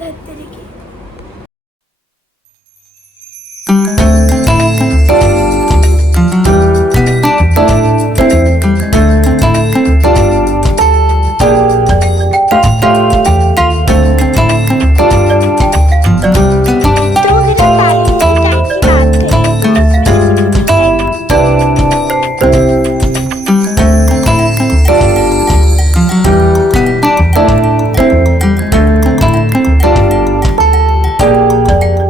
धत्तरी की। तो अगर हम पैलेस्टीन टाइम की बात करें तो उसमें जैसे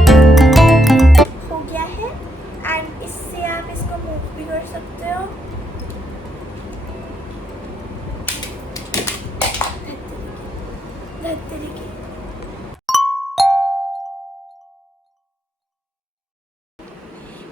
कि लाइक हो गया है एंड इससे आप इसको मूव भी कर सकते हो। धत्तरी की।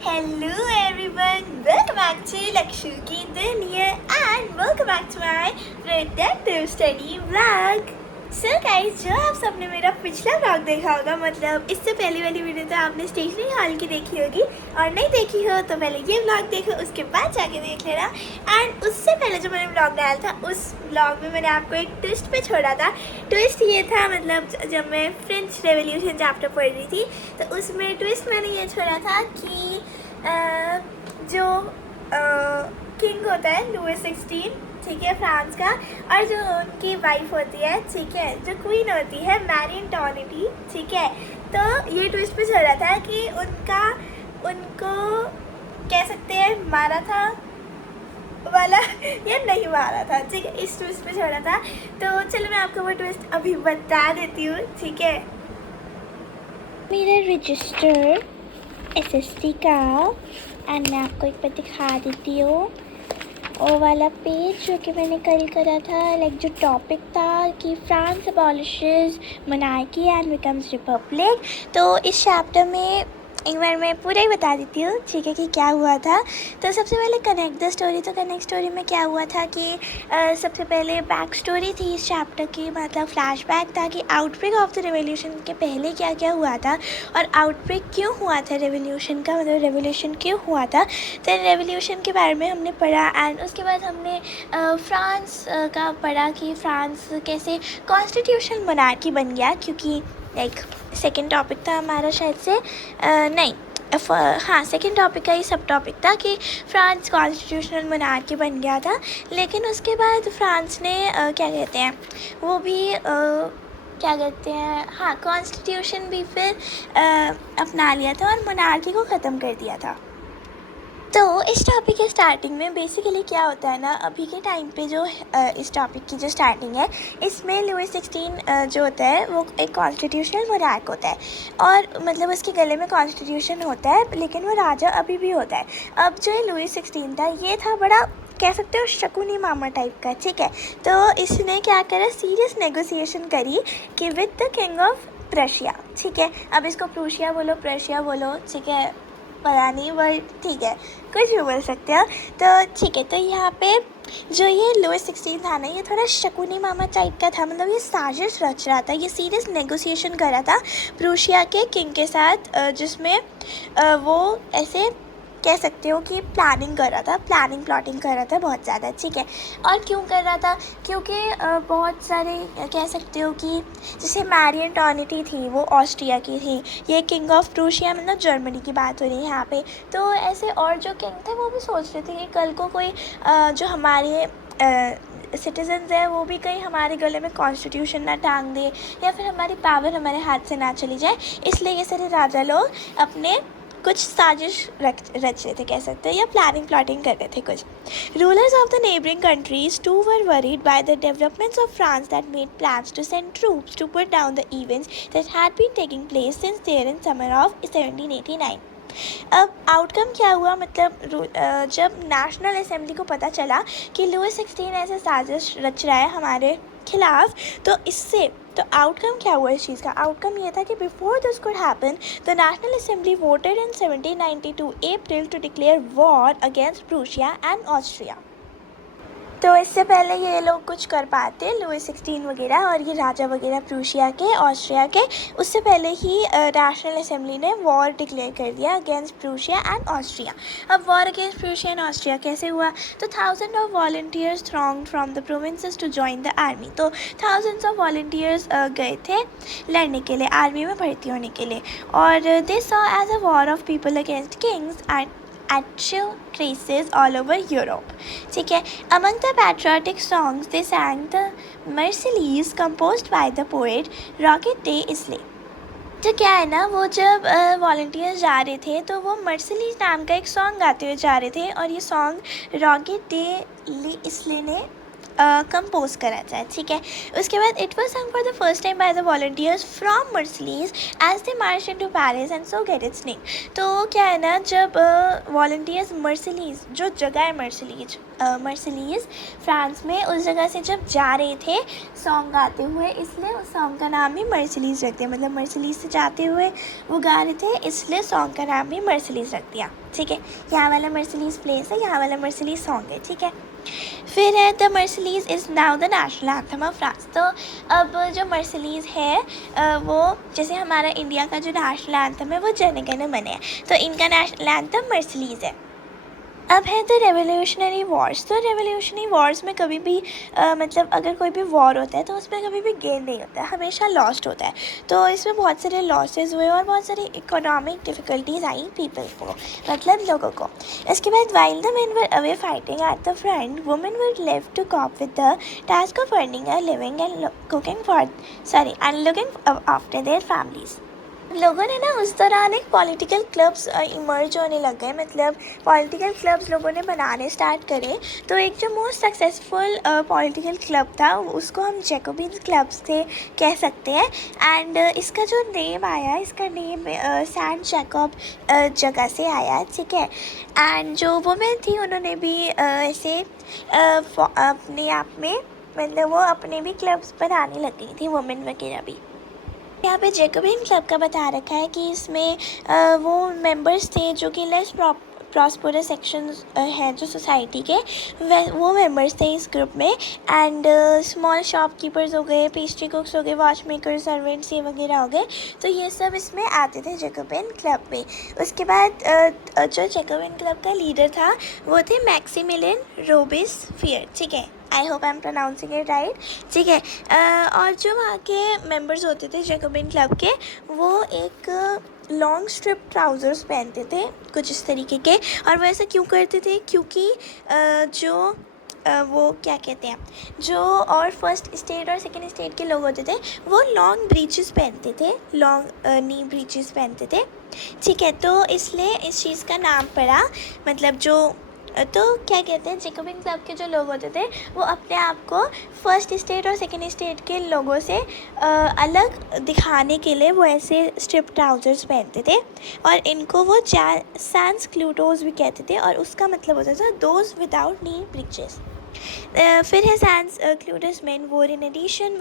Hello everyone, welcome back to Lakshu की दुनिया and welcome back to my productive study vlog. So guys, जो आप सबने मेरा पिछला vlog देखा होगा, मतलब इससे पहले वाली वीडियो तो आपने स्टेशनरी हॉल की देखी होगी, और नहीं देखी हो तो पहले ये vlog देखो, उसके बाद जाके देख लेना। एंड उससे पहले जो मैंने vlog डाला था, उस vlog में मैंने आपको एक ट्विस्ट पे छोड़ा था। ट्विस्ट ये था, मतलब जब मैं फ्रेंच रेवोल्यूशन चैप्टर पढ़ रही थी तो उसमें ट्विस्ट मैंने ये छोड़ा था कि जो किंग होता है लुइस 16, ठीक है, फ्रांस का, और जो उनकी वाइफ होती है, ठीक है, जो क्वीन होती है मैरी एंटोनिटी, ठीक है, तो ये ट्विस्ट पे चल रहा था कि उनको कह सकते हैं मारा था वाला या नहीं मारा था, ठीक है, इस ट्विस्ट पे छोड़ा था। तो चलो मैं आपको वो ट्विस्ट अभी बता देती हूँ, ठीक है। मेरा रजिस्टर एसएसटी का, एंड मैं आपको एक बार दिखा देती हूँ वो वाला पेज जो कि मैंने कल करा था, लाइक जो टॉपिक था कि France अबॉलिशेस monarchy and becomes Republic. तो इस चैप्टर में एक बार मैं पूरा ही बता देती हूँ, ठीक है, कि क्या हुआ था। तो सबसे पहले कनेक्ट द स्टोरी। तो कनेक्ट स्टोरी में क्या हुआ था कि सबसे पहले बैक स्टोरी थी इस चैप्टर की, मतलब फ्लैशबैक था कि आउटब्रेक ऑफ द रेवोल्यूशन के पहले क्या क्या हुआ था और आउटब्रेक क्यों हुआ था रेवोल्यूशन का, मतलब रेवोल्यूशन क्यों हुआ था। तो रेवोल्यूशन के बारे में हमने पढ़ा, एंड उसके बाद हमने फ्रांस का पढ़ा कि फ्रांस कैसे कॉन्स्टिट्यूशनल मोनार्की बन गया, क्योंकि लाइक सेकेंड टॉपिक था हमारा शायद से नहीं, हाँ, सेकेंड टॉपिक का ही सब टॉपिक था कि फ्रांस कॉन्स्टिट्यूशनल मोनार्की बन गया था। लेकिन उसके बाद फ्रांस ने क्या कहते हैं वो भी क्या कहते हैं, हाँ, कॉन्स्टिट्यूशन भी फिर अपना लिया था और मोनार्की को ख़त्म कर दिया था। तो इस टॉपिक के स्टार्टिंग में बेसिकली क्या होता है ना, अभी के टाइम पे जो इस टॉपिक की जो स्टार्टिंग है, इसमें लुइस 16 जो होता है वो एक कॉन्स्टिट्यूशनल मोनार्क होता है, और मतलब उसके गले में कॉन्स्टिट्यूशन होता है, लेकिन वो राजा अभी भी होता है। अब जो ये लुइस 16 था, ये था बड़ा, कह सकते हो, शकुनी मामा टाइप का, ठीक है। तो इसने क्या करा, सीरियस नेगोशिएशन करी कि with the king of Prussia, ठीक है, अब इसको प्रूशिया बोलो, प्रशिया बोलो, ठीक है, पता नहीं, बट ठीक है, कुछ भी बोल सकते हो। तो ठीक है, तो यहाँ पे जो ये लुइस 16 था ना, ये थोड़ा शकुनी मामा टाइप का था, मतलब ये साजिश रच रहा था, ये सीरियस नेगोशिएशन कर रहा था प्रूशिया के किंग के साथ, जिसमें वो ऐसे कह सकते हो कि प्लानिंग कर रहा था, प्लॉटिंग कर रहा था बहुत ज़्यादा, ठीक है। और क्यों कर रहा था, क्योंकि बहुत सारे कह सकते हो कि जैसे मैरी एंटोनिटी थी, वो ऑस्ट्रिया की थी, ये किंग ऑफ प्रूशिया, मतलब जर्मनी की बात हो रही है यहाँ पे। तो ऐसे और जो किंग थे वो भी सोच रहे थे कि कल को कोई जो हमारे सिटीजन्स है वो भी कहीं हमारे गले में कॉन्स्टिट्यूशन ना टांग दे, या फिर हमारी पावर हमारे हाथ से ना चली जाए, इसलिए ये सारे राजा लोग अपने कुछ साजिश रच रहे थे, कह सकते हैं, या प्लॉटिंग कर रहे थे कुछ। Rulers of the neighbouring countries too were worried by the developments of France that made plans to send troops to put down the events that had been taking place since there in summer of 1789। अब outcome क्या हुआ, मतलब जब national assembly को पता चला कि Louis 16 ऐसे साजिश रच रहा है हमारे खिलाफ, तो इससे तो आउटकम क्या हुआ इस चीज़ का, आउटकम ये था कि before this could happen the national assembly voted in 1792 April to declare war against Prussia and Austria. तो इससे पहले ये लोग कुछ कर पाते, लुई 16 वगैरह और ये राजा वगैरह प्रूशिया के, ऑस्ट्रिया के, उससे पहले ही नेशनल असेंबली ने वॉर डिक्लेयर कर दिया अगेंस्ट प्रूशिया एंड ऑस्ट्रिया। अब war against Prussia and Austria कैसे हुआ? तो thousand of volunteers throng from the provinces to join the army. तो थाउजेंड्स ऑफ वॉलंटियर्स गए थे लड़ने के लिए, आर्मी में भर्ती होने के लिए, और they saw as a war of people against kings and aristocracies all over Europe. ठीक है, among the patriotic songs they sang the Marseillaise composed by the poet Roger de Isle. तो क्या है ना, वो जब वॉलंटियर्स जा रहे थे तो वो मर्सिलीज नाम का एक सॉन्ग गाते हुए जा रहे थे, और ये सॉन्ग रॉगे डे इसले ने कंपोज करा था। ठीक है, उसके बाद it was sung for the first time by the volunteers from Marseilles as they march into Paris and so get its name. तो क्या है ना, जब वॉलंटियर्स मर्सिलीज, जो जगह है मर्सिलीज फ्रांस में, उस जगह से जब जा रहे थे सॉन्ग गाते हुए, इसलिए उस सॉन्ग का नाम भी मर्सिलीज रख दिया। मतलब मर्सिलीज से जाते हुए वो गा रहे थे, इसलिए सॉन्ग का नाम भी मर्सिलीज रख दिया। ठीक है, यहाँ वाला मर्सिलीज प्लेस है, यहाँ वाला मर्सिलीज सॉन्ग है। ठीक है, फिर है the Marseillaise is now the national anthem of France. तो अब जो मर्सिलीज है वो जैसे हमारा इंडिया का जो नेशनल एंथम है वो जन गण मन है, तो इनका नेशनल एंथम मर्सिलीज है। अब है द रेवोल्यूशनरी वॉर्स। तो रेवोल्यूशनरी वॉर्स में कभी भी मतलब अगर कोई भी वॉर होता है तो उसमें कभी भी गेन नहीं होता है, हमेशा लॉस्ट होता है। तो इसमें बहुत सारे लॉसेस हुए और बहुत सारी इकोनॉमिक डिफ़िकल्टीज आई पीपल को, मतलब लोगों को। इसके बाद while the men were away fighting at the front, women were लिव to cope with the task of earning a living and looking after their families. लोगों ने ना उस दौरान एक पॉलिटिकल क्लब्स इमर्ज होने लग गए, मतलब पॉलिटिकल क्लब्स लोगों ने बनाने स्टार्ट करे। तो एक जो मोस्ट सक्सेसफुल पॉलिटिकल क्लब था उसको हम जैकोबिन क्लब्स से कह सकते हैं। एंड इसका जो नेम आया, इसका नेम सैंट जैकब जगह से आया। ठीक है, एंड जो वुमेन थी उन्होंने भी ऐसे अपने आप में, मतलब वो अपने भी क्लब्स बनाने लग गई थी, वुमेन वगैरह भी। यहाँ पे जैकोबिन क्लब का बता रखा है कि इसमें वो मेंबर्स थे जो कि लेस प्रॉस्परस सेक्शंस हैं जो सोसाइटी के, वो मेंबर्स थे इस ग्रुप में। एंड स्मॉल शॉपकीपर्स हो गए, पेस्ट्री कुक्स हो गए, वॉच मेकर, सर्वेंट्स ये वगैरह हो गए, तो ये सब इसमें आते थे जैकोबिन क्लब में। उसके बाद जो जैकोबिन क्लब का लीडर था वो थे मैक्सिमिलियन रोबेस्पियर। ठीक है, I hope I am pronouncing it right. ठीक है, और जो वहाँ के मेंबर्स होते थे जैकोबिन क्लब के, वो एक लॉन्ग स्ट्रिप ट्राउज़र्स पहनते थे कुछ इस तरीके के। और वो ऐसा क्यों करते थे? क्योंकि वो क्या कहते हैं, जो और फर्स्ट स्टेट और सेकंड स्टेट के लोग होते थे वो लॉन्ग ब्रीचेस पहनते थे, लॉन्ग नी ब्रीचेस पहनते थे। ठीक है, तो इसलिए इस चीज़ का नाम पड़ा, मतलब जो तो क्या कहते हैं, जैकोबिन क्लब के जो लोग होते थे वो अपने आप को फर्स्ट स्टेट और सेकंड स्टेट के लोगों से अलग दिखाने के लिए वो ऐसे स्ट्रिप ट्राउज़र्स पहनते थे, और इनको वो सैंस क्लूटोज भी कहते थे, और उसका मतलब होता था दोज विदाउट नी ब्रीचेस। फिर है sense क्लूटस men wore in addition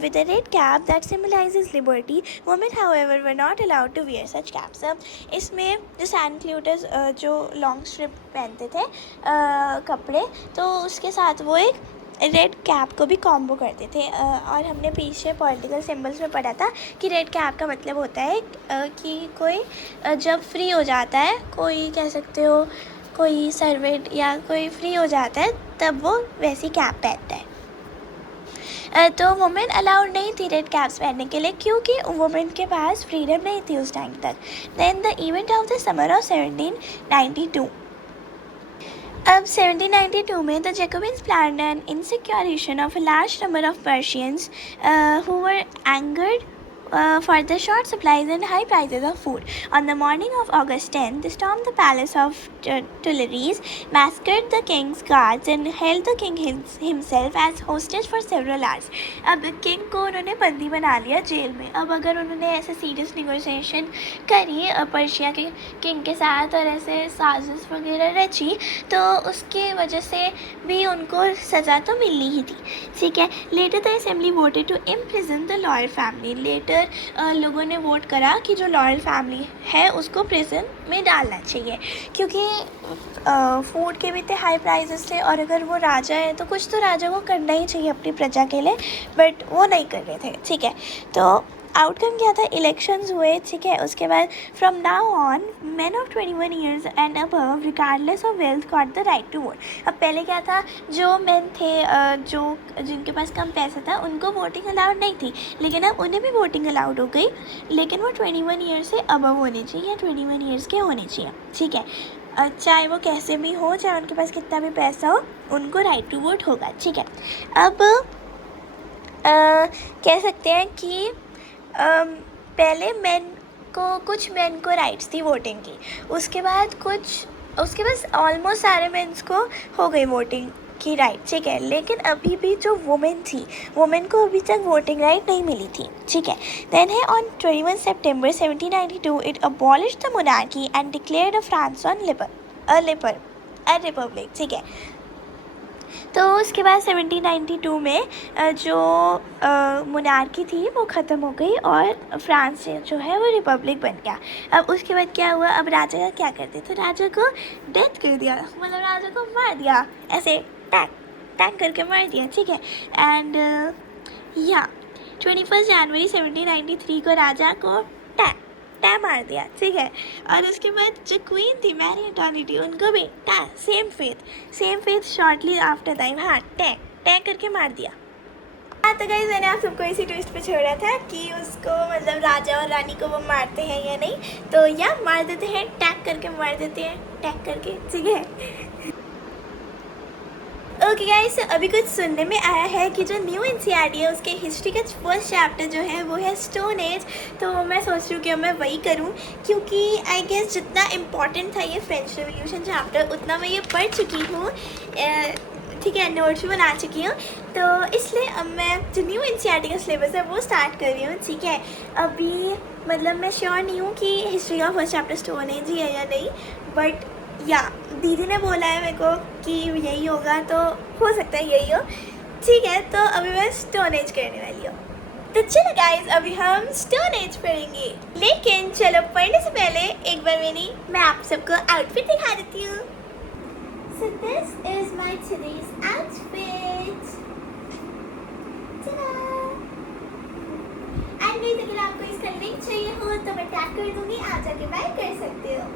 with a red cap that symbolizes liberty. Women however were not allowed to wear such caps. इसमें जो सैंस क्लूटस जो लॉन्ग स्ट्रिप पहनते थे कपड़े, तो उसके साथ वो एक रेड कैप को भी कॉम्बो करते थे। और हमने पीछे पॉलिटिकल सिम्बल्स में पढ़ा था कि रेड कैप का मतलब होता है कि कोई जब फ्री हो जाता है, कोई कह सकते हो कोई सर्वेंट या कोई फ्री हो जाता है, तब वो वैसी कैप पहनता है। तो वुमेन अलाउड नहीं थी रेड कैप्स पहनने के लिए, क्योंकि वुमेन के पास फ्रीडम नहीं थी उस टाइम तक। Then the event of the summer of 1792। अब 1792 में the Jacobins planned an insurrection of a large number of Persians who were angered for the short supplies and high prices of food. On the morning of August 10, they stormed the palace of Tuileries, massacred the king's guards and held the king himself as hostage for several hours. अब king को उन्होंने बंदी बना लिया jail में। अब अगर उन्होंने ऐसे सीरियस निगोशिएशन करी पर्शिया के किंग के साथ और ऐसे साजिश वगैरह रची, तो उसके वजह से भी उनको सज़ा तो मिलनी ही थी। ठीक है, later the assembly voted to imprison the royal family. Later फिर लोगों ने वोट करा कि जो लॉयल फैमिली है उसको प्रिजन में डालना चाहिए, क्योंकि फूड के भी इतने हाई प्राइजेस थे, और अगर वो राजा है तो कुछ तो राजा को करना ही चाहिए अपनी प्रजा के लिए, बट वो नहीं कर रहे थे। ठीक है, तो आउटकम क्या था, इलेक्शंस हुए। ठीक है, उसके बाद from now on man of 21 years and above regardless of wealth got the right to vote. अब पहले क्या था, जो मेन थे जो जिनके पास कम पैसा था उनको वोटिंग अलाउड नहीं थी, लेकिन अब उन्हें भी वोटिंग अलाउड हो गई, लेकिन वो 21 ईयर्स से अबव होने चाहिए या 21 ईयर्स के होने चाहिए। ठीक है, चाहे वो कैसे भी हो, चाहे उनके पास कितना भी पैसा हो, उनको राइट टू वोट होगा। ठीक है, अब कह सकते हैं कि पहले कुछ मेन को राइट्स थी वोटिंग की, उसके बाद ऑलमोस्ट सारे मेंस को हो गई वोटिंग की राइट। ठीक है, लेकिन अभी भी जो वुमेन को अभी तक वोटिंग राइट नहीं मिली थी। ठीक है, देन है on 21 September 1792 it abolished the monarchy and declared France on a republic. ठीक है, तो उसके बाद 1792 में जो मोनार्की थी वो ख़त्म हो गई और फ्रांस से जो है वो रिपब्लिक बन गया। अब उसके बाद क्या हुआ, अब राजा का क्या करते, तो राजा को डेथ कर दिया, मतलब राजा को मार दिया, ऐसे टैग करके मार दिया। ठीक है, एंड 21 जनवरी 1793 को राजा को टैग मार दिया। ठीक है, और उसके बाद जो क्वीन थी मैरी एंटोनिटी, उनको भी same faith shortly after time tag करके मार दिया। हाँ, तो गाइस मैंने आप सबको इसी ट्विस्ट पे छोड़ा था कि उसको मतलब राजा और रानी को वो मारते हैं या नहीं, तो या मार देते हैं, टैग करके मार देते हैं, टैग करके। ठीक है, ओके गाइस, अभी कुछ सुनने में आया है कि जो न्यू एनसीईआरटी है उसके हिस्ट्री का फर्स्ट चैप्टर जो है वो है स्टोन एज, तो मैं सोच रही हूँ कि अब मैं वही करूँ, क्योंकि आई गेस जितना इम्पॉर्टेंट था ये फ्रेंच रेवोल्यूशन चैप्टर उतना मैं ये पढ़ चुकी हूँ। ठीक है, नोट्स भी बना चुकी हूँ, तो इसलिए अब मैं जो न्यू एनसीईआरटी का सिलेबस है वो स्टार्ट कर रही हूँ। ठीक है, अभी मतलब मैं श्योर नहीं हूँ कि हिस्ट्री का फर्स्ट चैप्टर स्टोन एज ही है या नहीं, बट या दीदी ने बोला है मेरे को कि यही होगा, तो हो सकता है यही हो। ठीक है, तो अभी मैं स्टोन एज करने वाली हूँ। तो चलो गाइस, अभी हम स्टोन एज पढ़ेंगे, लेकिन चलो पढ़ने से पहले एक बार मैं आप सबको आउटफिट दिखा देती हूँ। So this is my today's outfit. Ta-da! And guys, अगर आपको इसका लिंक चाहिए हो तो मैं टैग कर दूँगी, आप जाके बाय कर सकते हो।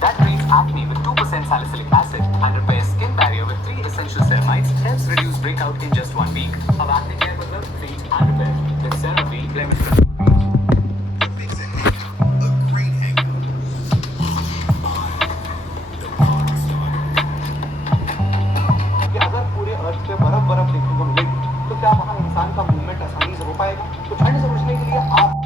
that treats acne with 2% salicylic acid and repairs skin barrier with 3 essential ceramides, helps reduce breakout in just 1 week. अब acne care मतलब treat and repair with CeraVe blemish control. अगर पूरे अर्थ पे बर्फ देखने को मिलेगी तो क्या वहाँ इंसान का मूवमेंट आसानी से हो पाएगा? तो ठंड से बचने के लिए आप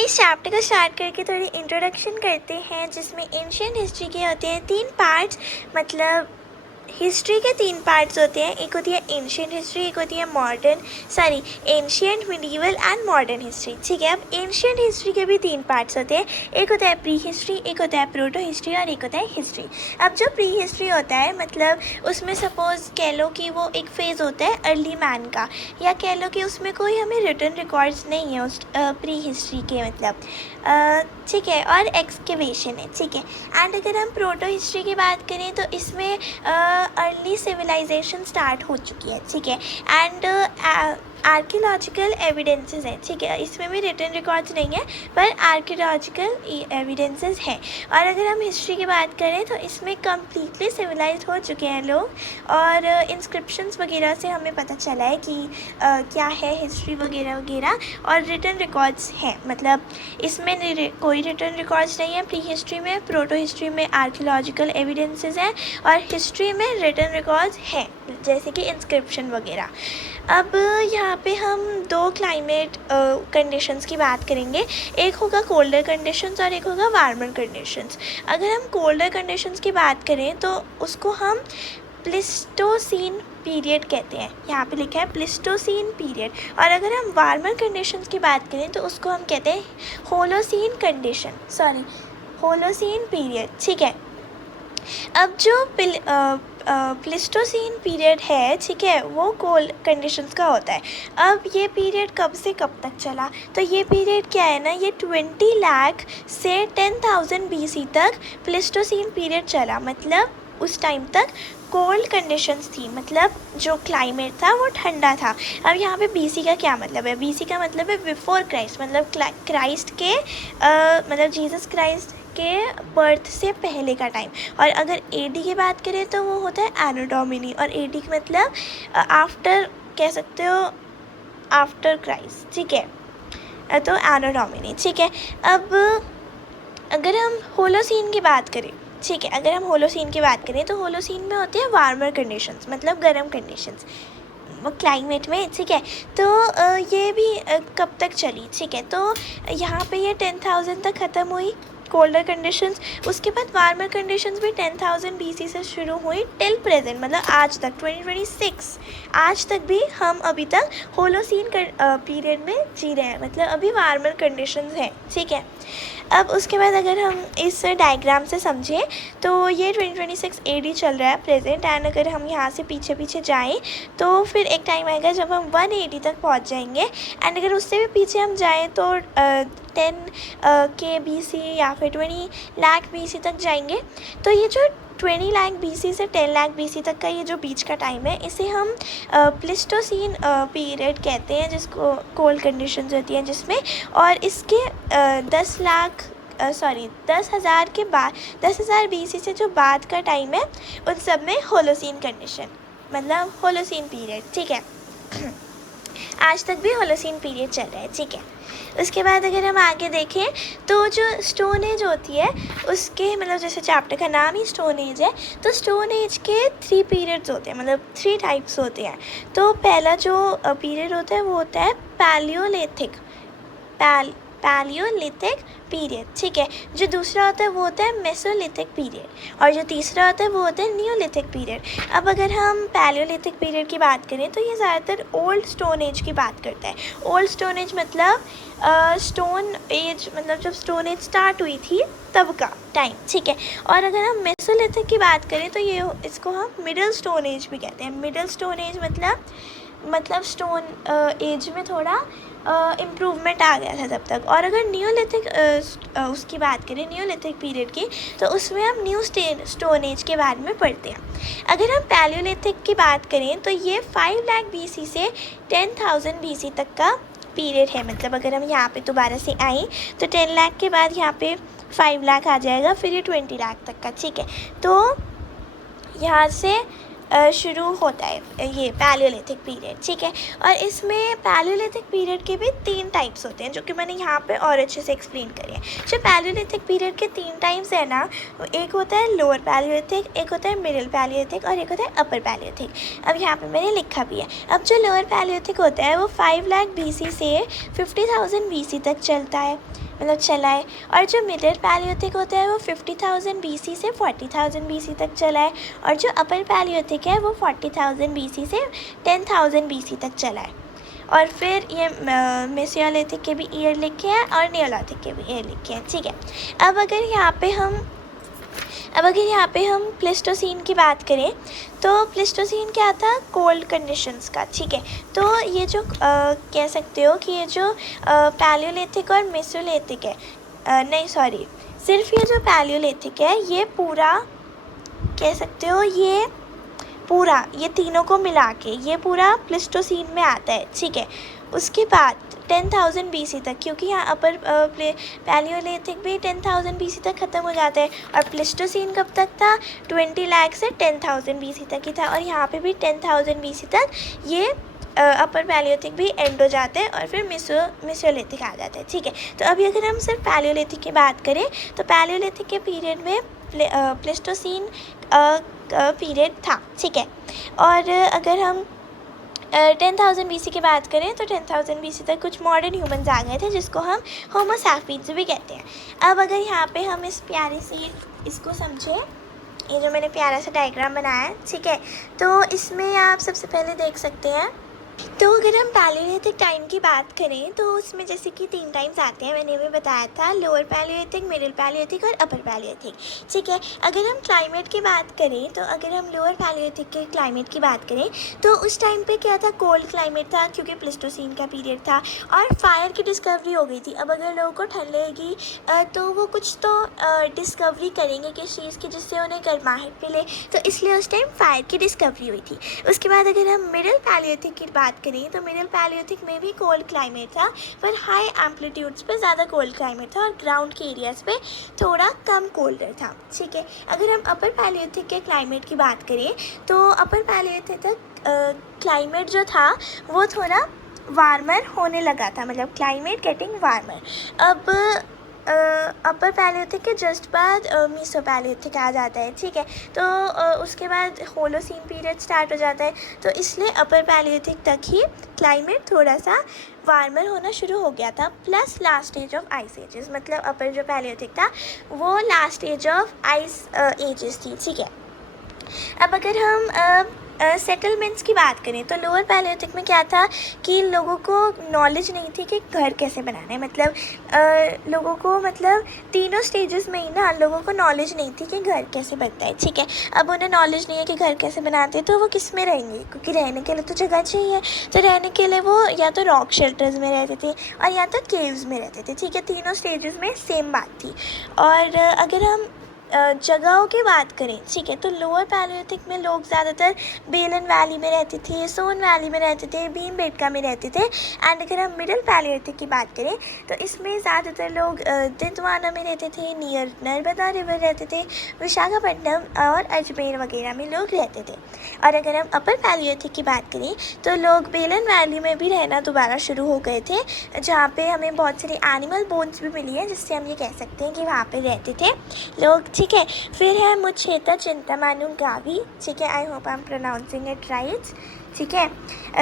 इस चैप्टर को स्टार्ट करके थोड़ी इंट्रोडक्शन करते हैं, जिसमें एंशिएंट हिस्ट्री के होते हैं 3 पार्ट्स। मतलब हिस्ट्री के 3 पार्ट्स होते हैं। एक होती है एंशिएंट हिस्ट्री, एक होती है ancient, medieval and modern history. ठीक है, अब एंशिएंट हिस्ट्री के भी 3 पार्ट्स होते हैं। एक होता है प्री हिस्ट्री, एक होता है प्रोटो हिस्ट्री और एक होता है हिस्ट्री। अब जो प्री हिस्ट्री होता है, मतलब उसमें सपोज कह लो कि वो एक फेज़ होता है अर्ली मैन का, या कह लो कि उसमें कोई हमें रिटर्न रिकॉर्ड्स नहीं है उस प्री हिस्ट्री के, मतलब ठीक है, और एक्सकेवेशन है। ठीक है, एंड अगर हम प्रोटो हिस्ट्री की बात करें तो इसमें अर्ली सिविलाइजेशन स्टार्ट हो चुकी है। ठीक है, एंड आर्कियोलॉजिकल एविडेंसेस है। ठीक है, इसमें भी रिटन रिकॉर्ड्स नहीं है पर आर्कियोलॉजिकल एविडेंसेस हैं। और अगर हम हिस्ट्री की बात करें तो इसमें कम्प्लीटली सिविलाइज्ड हो चुके हैं लोग, और इंस्क्रिप्शंस वगैरह से हमें पता चला है कि क्या है हिस्ट्री वगैरह वगैरह, और रिटन रिकॉर्ड्स हैं। मतलब इसमें कोई रिटन रिकॉर्ड्स नहीं है प्री हिस्ट्री में। प्रोटो हिस्ट्री में आर्कियोलॉजिकल एविडेंसेस हैं और हिस्ट्री में रिटन रिकॉर्ड्स हैं, जैसे कि इंस्क्रिप्शन वगैरह। अब यहाँ पे हम 2 क्लाइमेट कंडीशंस की बात करेंगे। एक होगा कोल्डर कंडीशंस और एक होगा वार्मर कंडीशंस। अगर हम कोल्डर कंडीशंस की बात करें तो उसको हम प्लिस्टोसीन पीरियड कहते हैं। यहाँ पे लिखा है प्लिस्टोसीन पीरियड। और अगर हम वार्मर कंडीशंस की बात करें तो उसको हम कहते हैं होलोसीन पीरियड। ठीक है, अब जो प्लिस्टोसीन पीरियड है, ठीक है, वो कोल्ड कंडीशंस का होता है। अब ये पीरियड कब से कब तक चला, तो ये पीरियड क्या है ना, ये 20 लाख से 10,000 BC तक प्लिस्टोसीन पीरियड चला। मतलब उस टाइम तक कोल्ड कंडीशंस थी, मतलब जो क्लाइमेट था वो ठंडा था। अब यहाँ पे BC का क्या मतलब है? BC का मतलब है बिफोर क्राइस्ट, मतलब क्राइस्ट के मतलब जीसस क्राइस्ट के बर्थ से पहले का टाइम। और अगर AD की बात करें तो वो होता है एनो डोमिनी, और AD का मतलब आफ्टर, कह सकते हो आफ्टर क्राइस्ट। ठीक है, तो एनो डोमिनी। ठीक है, अब अगर हम होलोसीन की बात करें, ठीक है, अगर हम होलोसीन की बात करें तो होलोसीन में होते हैं वार्मर कंडीशंस, मतलब गर्म कंडीशंस क्लाइमेट में। ठीक है, तो ये भी कब तक चली? ठीक है, तो यहाँ पे ये 10,000 तक ख़त्म हुई कोल्डर कंडीशंस। उसके बाद वार्मर कंडीशंस भी 10,000 BC से शुरू हुई टिल प्रेजेंट, मतलब आज तक 2026, आज तक भी हम अभी तक होलोसीन पीरियड में जी रहे हैं, मतलब अभी वार्मर कंडीशंस हैं। ठीक है, अब उसके बाद अगर हम इस डायग्राम से समझें तो ये 2026 AD चल रहा है प्रेजेंट, एंड अगर हम यहाँ से पीछे पीछे जाएं तो फिर एक टाइम आएगा जब हम 1 AD तक पहुँच जाएंगे। एंड अगर उससे भी पीछे हम जाएं तो 10K BC या फिर 20 लाख BC तक जाएंगे। तो ये जो 20 लाख BC से 10 लाख BC तक का ये जो बीच का टाइम है, इसे हम प्लिस्टोसीन पीरियड कहते हैं, जिसको कोल्ड कंडीशंस होती हैं जिसमें। और इसके 10,000 के बाद 10,000 BC से जो बाद का टाइम है उन सब में होलोसीन कंडीशन, मतलब होलोसीन पीरियड। ठीक है, आज तक भी होलोसीन पीरियड चल रहा है। ठीक है, उसके बाद अगर हम आगे देखें तो जो स्टोन एज होती है उसके, मतलब जैसे चैप्टर का नाम ही स्टोन एज है, तो स्टोन एज के 3 पीरियड्स होते हैं, मतलब 3 टाइप्स होते हैं। तो पहला जो पीरियड होता है वो होता है पैलियोलिथिक पीरियड। ठीक है, जो दूसरा होता है वो होता है मेसोलिथिक पीरियड, और जो तीसरा होता है वो होता है नियोलिथिक पीरियड। अब अगर हम पैलियोलिथिक पीरियड की बात करें तो ये ज़्यादातर ओल्ड स्टोन एज की बात करता है। ओल्ड स्टोन एज मतलब स्टोन एज, मतलब जब स्टोन एज स्टार्ट हुई थी तब का टाइम। ठीक है, और अगर हम मेसोलिथिक की बात करें तो ये इसको हम मिडिल स्टोन एज भी कहते हैं। मिडिल स्टोन एज मतलब स्टोन एज में थोड़ा इम्प्रूवमेंट आ गया था तब तक। और अगर नियोलिथिक उसकी बात करें, नियोलिथिक पीरियड की, तो उसमें हम न्यू स्टोन एज के बारे में पढ़ते हैं। अगर हम पैलियोलिथिक की बात करें तो ये 5 लाख BC से 10,000 BC तक का पीरियड है। मतलब अगर हम यहाँ पे दोबारा से आएँ तो 10 लाख के बाद यहाँ पे 5 लाख आ जाएगा, फिर ये 20 लाख तक का। ठीक है, तो यहाँ से शुरू होता है ये पैलियोलिथिक पीरियड। ठीक है, और इसमें पैलियोलिथिक पीरियड के भी 3 टाइप्स होते हैं, जो कि मैंने यहाँ पे और अच्छे से एक्सप्लेन करे हैं। जो पैलियोलिथिक पीरियड के 3 टाइप्स है ना, एक होता है लोअर पैलियोलिथिक, एक होता है मिडिल पैलियोलिथिक और एक होता है अपर पैलियोलिथिक। अब यहाँ पे मैंने लिखा भी है। अब जो लोअर पैलियोलिथिक होता है वो 5 लाख BC से 50,000 BC तक चलता है। मतलब चला है। और जो मिडिल पैलियोथिक होता है वो 50,000 BC से 40,000 BC तक चला है, और जो अपर पैलियोथिक है वो 40,000 BC से 10,000 BC तक चला है। और फिर ये मेसोलिथिक के भी ईयर लिखे हैं और नियोलिथिक के भी ईयर लिखे हैं, ठीक है। अब अगर यहाँ पे हम प्लेस्टोसीन की बात करें तो प्लेस्टोसीन क्या था, कोल्ड कंडीशंस का, ठीक है। तो ये जो कह सकते हो कि ये जो पैलियोलिथिक और मेसोलिथिक है, नहीं सॉरी, सिर्फ ये जो पैलियोलिथिक है ये पूरा कह सकते हो, ये तीनों को मिला के ये पूरा प्लेस्टोसीन में आता है, ठीक है। उसके बाद 10,000 BC तक, क्योंकि यहाँ अपर पैलियोलिथिक भी 10,000 BC तक ख़त्म हो जाता है, और प्लेस्टोसीन कब तक था, 20 लाख से 10,000 BC तक ही था, और यहाँ पे भी 10,000 BC तक ये अपर पैलियोलिथिक भी एंड हो जाते हैं, और फिर मेसोलिथिक आ जाता है, ठीक है। तो अभी अगर हम सिर्फ पैलियोलिथिक की बात करें तो पैलियोलिथिक के पीरियड में प्लेस्टोसीन पीरियड था, ठीक है। और अगर हम 10,000 BC की बात करें तो 10,000 BC तक कुछ मॉडर्न ह्यूमंस आ गए थे जिसको हम होमो सैपियंस भी कहते हैं। अब अगर यहाँ पे हम इस प्यारे से इसको समझें, ये जो मैंने प्यारा सा डायग्राम बनाया है, ठीक है, तो इसमें आप सबसे पहले देख सकते हैं। तो अगर हम पैलियोलिथिक टाइम की बात करें तो उसमें जैसे कि 3 टाइम्स आते हैं, मैंने भी बताया था, लोअर पैलियोलिथिक, मिडिल पैलियोलिथिक और अपर पैलियोलिथिक, ठीक है। अगर हम क्लाइमेट की बात करें तो अगर हम लोअर पैलियोलिथिक के क्लाइमेट की बात करें तो उस टाइम पे क्या था, कोल्ड क्लाइमेट था क्योंकि प्लेस्टोसीन का पीरियड था, और फायर की डिस्कवरी हो गई थी। अब अगर लोगों को ठंड लगेगी तो वो कुछ तो डिस्कवरी करेंगे किस चीज़ की जिससे उन्हें गर्माहट मिले, तो इसलिए उस टाइम फायर की डिस्कवरी हुई थी। उसके बाद अगर हम मिडिल पैलियोलिथिक की बात करें तो मिडिल पैलियोलिथिक में भी कोल्ड क्लाइमेट था, पर हाई एम्पलीट्यूड्स पे ज़्यादा कोल्ड क्लाइमेट था और ग्राउंड के एरियाज़ पे थोड़ा कम कोल्डर था, ठीक है। अगर हम अपर पैलियोलिथिक के क्लाइमेट की बात करें तो अपर पैलियोलिथिक तक क्लाइमेट जो था वो थोड़ा वार्मर होने लगा था, मतलब क्लाइमेट गेटिंग वार्मर। अब अपर पैलियोथिक के जस्ट बाद मीसो पैलियोथिक आ जाता है, ठीक है। तो उसके बाद होलोसीन पीरियड स्टार्ट हो जाता है, तो इसलिए अपर पैलियोथिक तक ही क्लाइमेट थोड़ा सा वार्मर होना शुरू हो गया था, plus last age of ice ages, मतलब अपर जो पैलियोथिक था वो last age of ice ages थी, ठीक है। अब अगर हम सेटलमेंट्स की बात करें तो लोअर पैलियोथिक में क्या था कि लोगों को नॉलेज नहीं थी कि घर कैसे बनाना है, मतलब लोगों को, मतलब तीनों स्टेजेस में ही ना लोगों को नॉलेज नहीं थी कि घर कैसे बनता है, ठीक है। अब उन्हें नॉलेज नहीं है कि घर कैसे बनाते हैं तो वो किस में रहेंगे, क्योंकि रहने के लिए तो जगह चाहिए, तो रहने के लिए वो या तो रॉक शेल्टर्स में रहते थे और या तो केव्स में रहते थे, ठीक है। तीनों स्टेजेस में सेम बात थी। और अगर हम जगहों की बात करें, ठीक है, तो लोअर पैलियोथिक में लोग ज़्यादातर बेलन वैली में रहते थे, सोन वैली में रहते थे, भीमबेटका में रहते थे। एंड अगर हम मिडिल पैलियोथिक की बात करें तो इसमें ज़्यादातर लोग दिंदवाना में रहते थे, नियर नर्मदा रिवर रहते थे, विशाखापट्टनम और अजमेर वगैरह में लोग रहते थे। और अगर हम अपर पैलियोथिक की बात करें तो लोग बेलन वैली में भी रहना दोबारा शुरू हो गए थे, जहाँ पे हमें बहुत सारी एनिमल बोन्स भी मिली है, जिससे हम ये कह सकते हैं कि वहाँ पे रहते थे लोग, ठीक है। फिर है मुच्छेता चिंतामानु गावी, ठीक है, I hope I am pronouncing it right, ठीक है,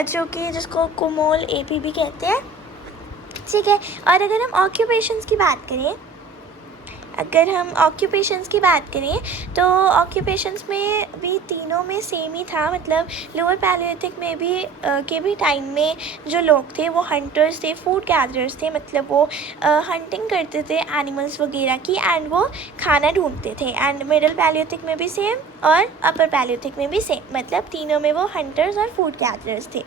जो कि जिसको कुमोल एपी भी कहते हैं, ठीक है। और अगर हम ऑक्यूपेशंस की बात करें तो ऑक्यूपेशंस में भी तीनों में सेम ही था, मतलब लोअर पैलियोथिक में भी के भी टाइम में जो लोग थे वो हंटर्स थे, फूड गैदरर्स थे, मतलब वो हंटिंग करते थे एनिमल्स वगैरह की, एंड वो खाना ढूंढते थे। एंड मिडिल पैलियोथिक में भी सेम और अपर पैलियोथिक में भी सेम, मतलब तीनों में वो हंटर्स और फूड गैदरर्स थे।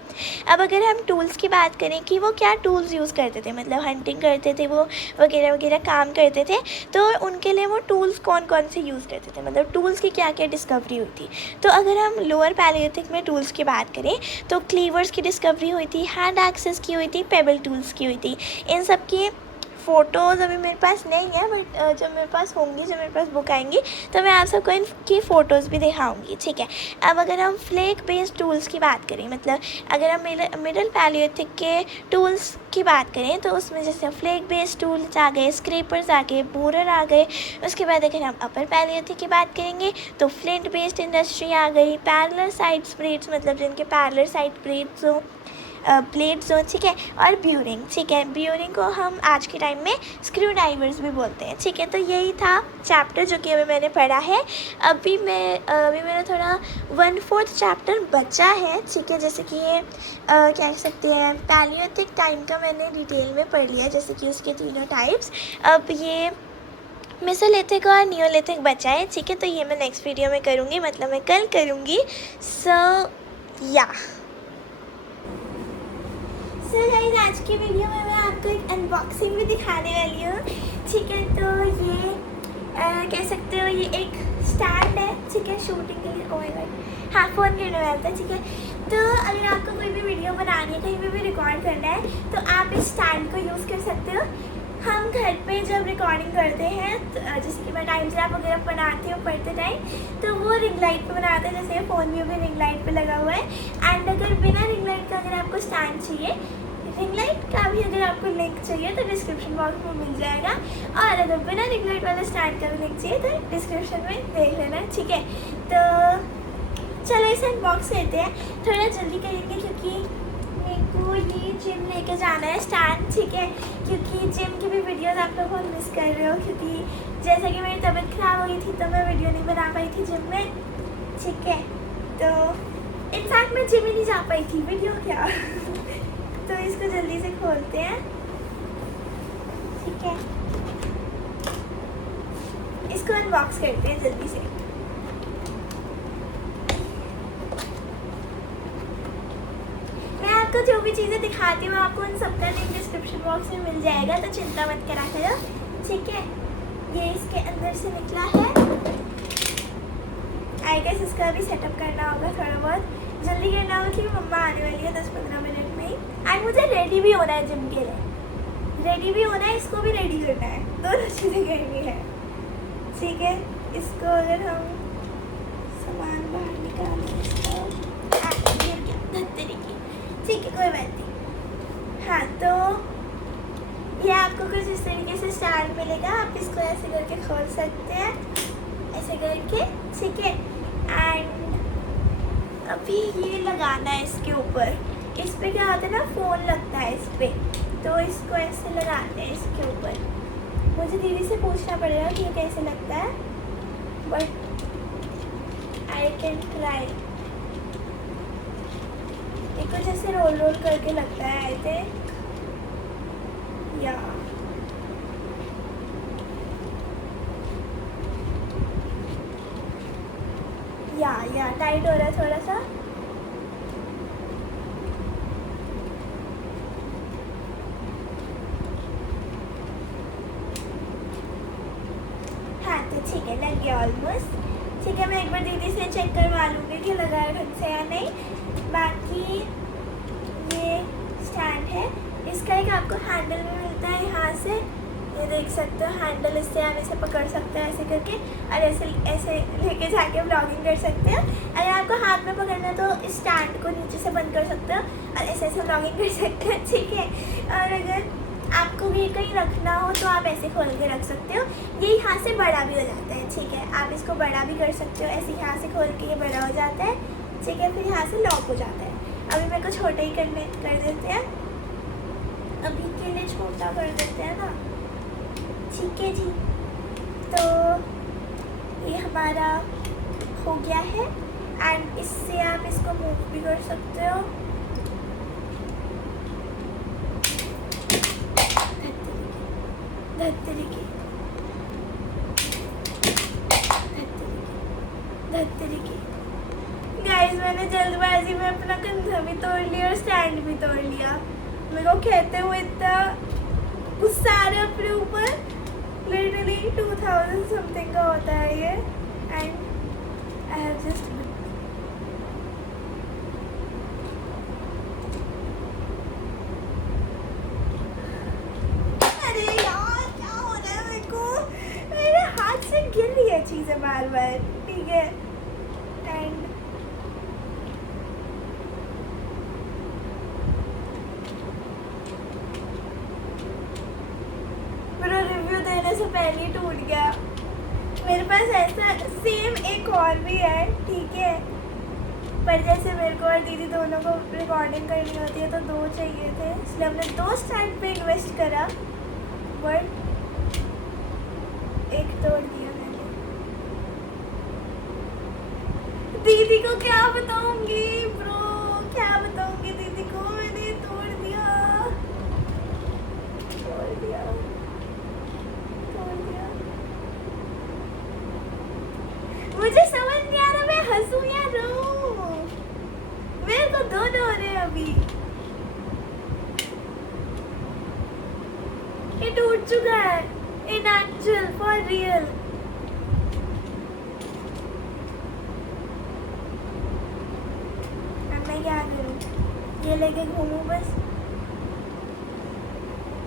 अब अगर हम टूल्स की बात करें कि वो क्या टूल्स यूज़ करते थे, मतलब हंटिंग करते थे वो वगैरह वगैरह काम करते थे, तो उनके लिए वो टूल्स कौन कौन से यूज़ करते थे, मतलब टूल्स की क्या क्या डिस्कवरी हुई थी। तो अगर हम लोअर पैलियोथिक में टूल्स की बात करें तो क्लीवर्स की डिस्कवरी हुई थी, हैंड एक्सेस की हुई थी, पेबल टूल्स की हुई थी। इन सब की फ़ोटोज़ अभी मेरे पास नहीं है, बट जब मेरे पास होंगी, जब मेरे पास बुक आएंगी तो मैं आप सबको इनकी फ़ोटोज़ भी दिखाऊंगी, ठीक है। अब अगर हम फ्लेक बेस्ड टूल्स की बात करें, मतलब अगर हम मिडिल पैलियोथिक के टूल्स की बात करें तो उसमें जैसे फ्लेक बेस्ड टूल्स आ गए, स्क्रैपर्स आ गए, बोरर आ गए। उसके बाद अगर हम अपर पैलियोथिक की बात करेंगे तो फ्लिंट बेस्ड इंडस्ट्री आ गई, पैरेलल साइड ब्रेड्स, मतलब जिनके पैरेलल साइड ब्रेड्स हो, ब्लेड जोन, ठीक है, और ब्यूरिंग, ठीक है। ब्यूरिंग को हम आज के टाइम में स्क्रू ड्राइवर्स भी बोलते हैं, ठीक है। तो यही था चैप्टर जो कि अभी मैंने पढ़ा है। अभी मेरा थोड़ा 1/4 चैप्टर बचा है, ठीक है। जैसे कि ये क्या कह सकते हैं, पैलियोलिथिक टाइम का मैंने डिटेल में पढ़ लिया, जैसे कि इसके तीनों टाइप्स। अब ये मेसोलिथिक और नियोलिथिक बचा है, ठीक है। तो ये मैं नेक्स्ट वीडियो में करूँगी, मतलब मैं कल करूँगी। सो गाइस, आज की वीडियो में मैं आपको एक अनबॉक्सिंग भी दिखाने वाली हूँ, ठीक है। तो ये कह सकते हो ये एक स्टैंड है, ठीक है, शूटिंग के लिए। ओह माय गॉड, हाँ, फ़ोन करने वाला था, ठीक है। तो अगर आपको कोई भी वीडियो बनानी है, कहीं पे भी रिकॉर्ड करना है, तो आप इस स्टैंड को यूज़ कर सकते हो। हम घर पे जब रिकॉर्डिंग करते हैं, तो जैसे कि मैं टाइम स्लैप वगैरह बनाती हूँ पढ़ते टाइम, तो वो रिंग लाइट पे बनाते हैं, जैसे फ़ोन में भी रिंग लाइट पे लगा हुआ है। एंड अगर बिना रिंग लाइट का अगर आपको स्टैंड चाहिए, रिंग लाइट का भी अगर आपको लिंक चाहिए तो डिस्क्रिप्शन बॉक्स में मिल जाएगा, और अगर बिना रिंग लाइट वाले स्टैंड का भी लिंक चाहिए तो डिस्क्रिप्शन में देख लेना, ठीक है। तो चलो इसे अनबॉक्स करते हैं, थोड़ा जल्दी करेंगे क्योंकि मेरे को ये जिम लेके जाना है स्टैंड, ठीक है। क्योंकि जिम की भी वीडियोस आप लोग बहुत मिस कर रहे हो, क्योंकि जैसे कि मेरी तबीयत ख़राब हो गई थी तो मैं वीडियो नहीं बना पाई थी जिम में, ठीक है। तो इनफैक्ट मैं जिम ही नहीं जा पाई थी, वीडियो क्या तो इसको जल्दी से खोलते हैं, ठीक है। इसको अनबॉक्स करते हैं जल्दी से। मैं आपको जो भी चीज़ें दिखाती हूँ, आपको उन सबका लिंक डिस्क्रिप्शन बॉक्स में मिल जाएगा, तो चिंता मत करा करो, ठीक है। ये इसके अंदर से निकला है। आई गेस इसका भी सेटअप करना होगा, थोड़ा बहुत जल्दी करना होगा क्योंकि मम्मा आने वाली है 10-15 मिनट में ही। एंड मुझे रेडी भी होना है जिम के लिए, रेडी भी होना है, इसको भी रेडी करना है, दोनों चीज़ें करनी है, ठीक है। इसको अगर हम सामान बाहर निकालें, इसको तरीके, ठीक है, कोई बात नहीं। हाँ, तो ये आपको कुछ इस तरीके से स्टैंड मिलेगा, आप इसको ऐसे करके खोल सकते हैं, ऐसे करके, ठीक है। एंड अभी ये लगाना है इसके ऊपर, इस पे क्या होता है ना, फ़ोन लगता है इस पे, तो इसको ऐसे लगाते हैं इसके ऊपर। मुझे दीदी से पूछना पड़ेगा कि ये कैसे लगता है, बट आई कैन ट्राई। ये कुछ ऐसे रोल रोल करके लगता है, आई थिंक, या टाइट हो रहा है थोड़ा सा। हाँ, तो ठीक है, लग गया ऑलमोस्ट, ठीक है। मैं एक बार दीदी से चेक करवा लूँगी कि लगा है ढंग से या नहीं। बाकी ये स्टैंड है, इसका एक आपको हैंडल भी मिलता है यहाँ से, ये देख सकते हो हैंडल, इससे आप इसे पकड़ सकते हो ऐसे करके, और ऐसे लेके जाके ब्लॉगिंग कर सकते हो। अगर आपको हाथ में पकड़ना है तो इस स्टैंड को नीचे से बंद कर सकते हो और ऐसे ब्लॉगिंग कर सकते हो, ठीक है। और अगर आपको भी कहीं रखना हो तो आप ऐसे खोल के रख सकते हो। ये यहाँ से बड़ा भी हो जाता है, ठीक है, आप इसको बड़ा भी कर सकते हो, ऐसे यहाँ से खोल के ये बड़ा हो जाता है, ठीक है। फिर यहाँ से लॉक हो जाता है। अभी मेरे को छोटा ही कर देते हैं, अभी के लिए छोटा कर देते हैं ना, ठीक है जी। तो ये हमारा हो गया है, एंड इससे आप इसको मूव भी कर सकते हो। गाइस, मैंने जल्दबाजी में अपना कंधा भी तोड़ लिया और स्टैंड भी तोड़ लिया। मेरे को कहते हुए इतना गुस्सा आ रहा है अपने ऊपर। लिटरली 2000 समथिंग का होता है ये, एंड आई हैव जस्ट गिर रही है चीज़ें बार बार, ठीक है। एंड मेरा रिव्यू देने से पहले ही टूट गया। मेरे पास ऐसा सेम एक और भी है, ठीक है, पर जैसे मेरे को और दीदी दोनों को रिकॉर्डिंग करनी होती है तो 2 चाहिए थे, इसलिए हमने 2 स्टैंड पे इन्वेस्ट करा, बट एक तोड़ दिया मैंने। दीदी को क्या बताऊंगी ब्रो, क्या बताऊंगी दीदी को, मैंने तोड़ दिया, तोड़ दिया, तोड़ दिया। मुझे समझ नहीं आ रहा मैं हंसूं या रोऊं, मेरे को दोनों हो रहे हैं अभी। ये टूट चुका है इन एक्चुअल फॉर रियल। अब मैं क्या करूं, ये लेके घूमूं बस,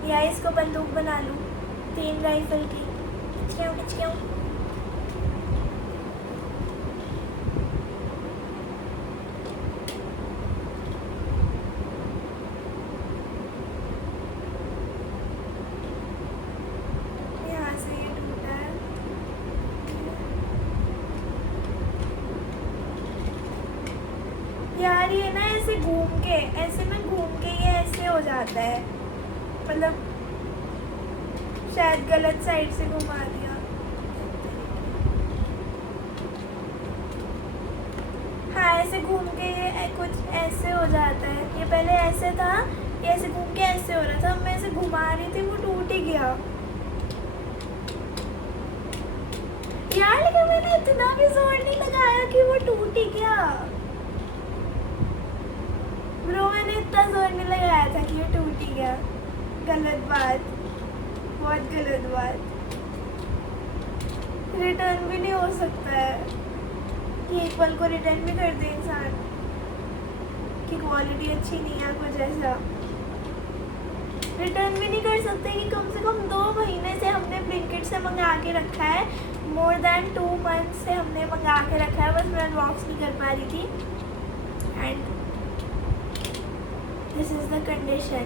या इसको बंदूक बना लूं 3 राइफल की। क्यों यार ये ना ऐसे घूम के, ऐसे में घूम के ये ऐसे हो जाता है, मतलब शायद गलत साइड से घुमा दिया। हाँ ऐसे घूम के ये कुछ ऐसे हो जाता है, ये पहले ऐसे था, ये ऐसे घूम के ऐसे हो रहा था, मैं ऐसे घुमा रही थी वो टूट ही गया। यार लेकिन मैंने इतना भी जोर नहीं लगाया कि वो टूट ही गया ब्रो, मैंने इतना जोर नहीं लगाया था कि ये टूट ही गया। गलत बात, बहुत गलत बात। रिटर्न भी नहीं हो सकता है कि एक पल को रिटर्न भी कर दे इंसान कि क्वालिटी अच्छी नहीं है, कुछ ऐसा रिटर्न भी नहीं कर सकते कि कम से कम 2 महीने से हमने ब्लिंकिट से मंगा के रखा है, मोर देन 2 मंथ से हमने मंगा के रखा है, बस मैं अनबॉक्स नहीं कर पा रही थी। And this is the condition.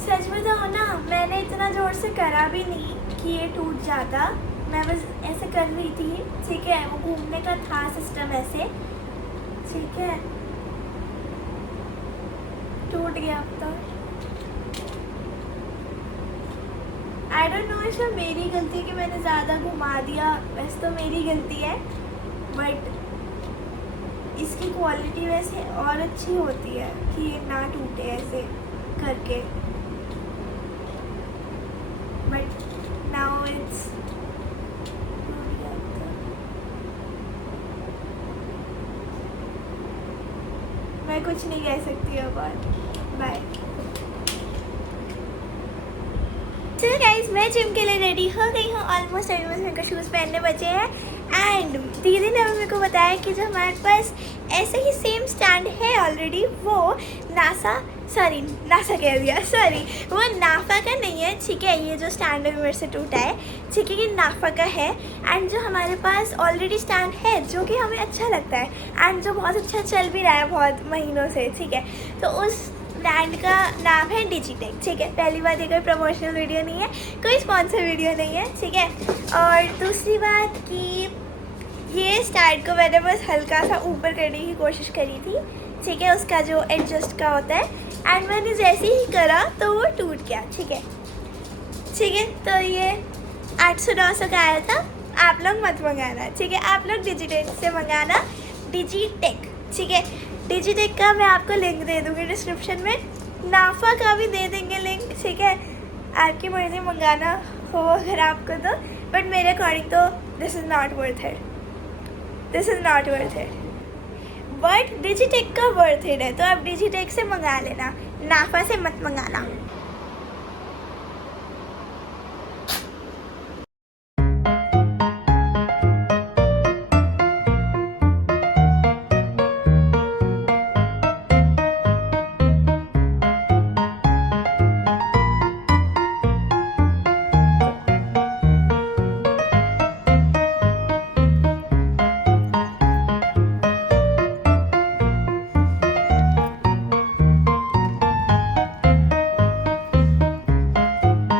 सच बताओ ना, मैंने इतना जोर से करा भी नहीं कि ये टूट जाता, मैं बस ऐसे कर रही थी, ठीक है, वो घूमने का था सिस्टम ऐसे, ठीक है, टूट गया अब तो। आई डोंट नो इसमें मेरी गलती कि मैंने ज़्यादा घुमा दिया, वैसे तो मेरी गलती है, बट इसकी क्वालिटी वैसे और अच्छी होती है कि ये ना टूटे ऐसे करके, बट नाउ इट्स मैं कुछ नहीं कह सकती अब और बाय। तो गाइस मैं जिम के लिए रेडी हो गई हूँ, ऑलमोस्ट मेरे को शूज़ पहनने बचे हैं। एंड दीदी ने मेरे को बताया कि जो हमारे पास ऐसे ही सेम स्टैंड है ऑलरेडी, वो नासा कह दिया, सॉरी, वो नाफा का नहीं है, ठीक है, ये जो स्टैंड है मेरे से टूटा है, ठीक है, ये नाफा का है। एंड जो हमारे पास ऑलरेडी स्टैंड है जो कि हमें अच्छा लगता है एंड जो बहुत अच्छा चल भी रहा है बहुत महीनों से, ठीक है, तो उस ब्रांड का नाम है डिजिटेक, ठीक है। पहली बात, ये कोई प्रमोशनल वीडियो नहीं है, कोई स्पॉन्सर वीडियो नहीं है, ठीक है। और दूसरी बात कि ये स्टैंड को मैंने बस हल्का सा ऊपर करने की कोशिश करी थी, ठीक है, उसका जो एडजस्ट का होता है, एंड मैंने जैसे ही करा तो वो टूट गया, ठीक है, ठीक है। तो ये 800-900 का आया था, आप लोग मत मंगाना, ठीक है, आप लोग डिजिटेक से मंगाना, डिजिटेक, ठीक है। डिजिटेक का मैं आपको लिंक दे दूँगी डिस्क्रिप्शन में, नाफा का भी दे देंगे लिंक, ठीक है, आपकी मर्ज़ी मंगाना हो अगर आपको तो, बट मेरे अकॉर्डिंग तो this is not worth it, this is not worth it, but Digitek का वर्थ इट है, तो आप डिजिटेक से मंगा लेना, नाफा से मत मंगाना।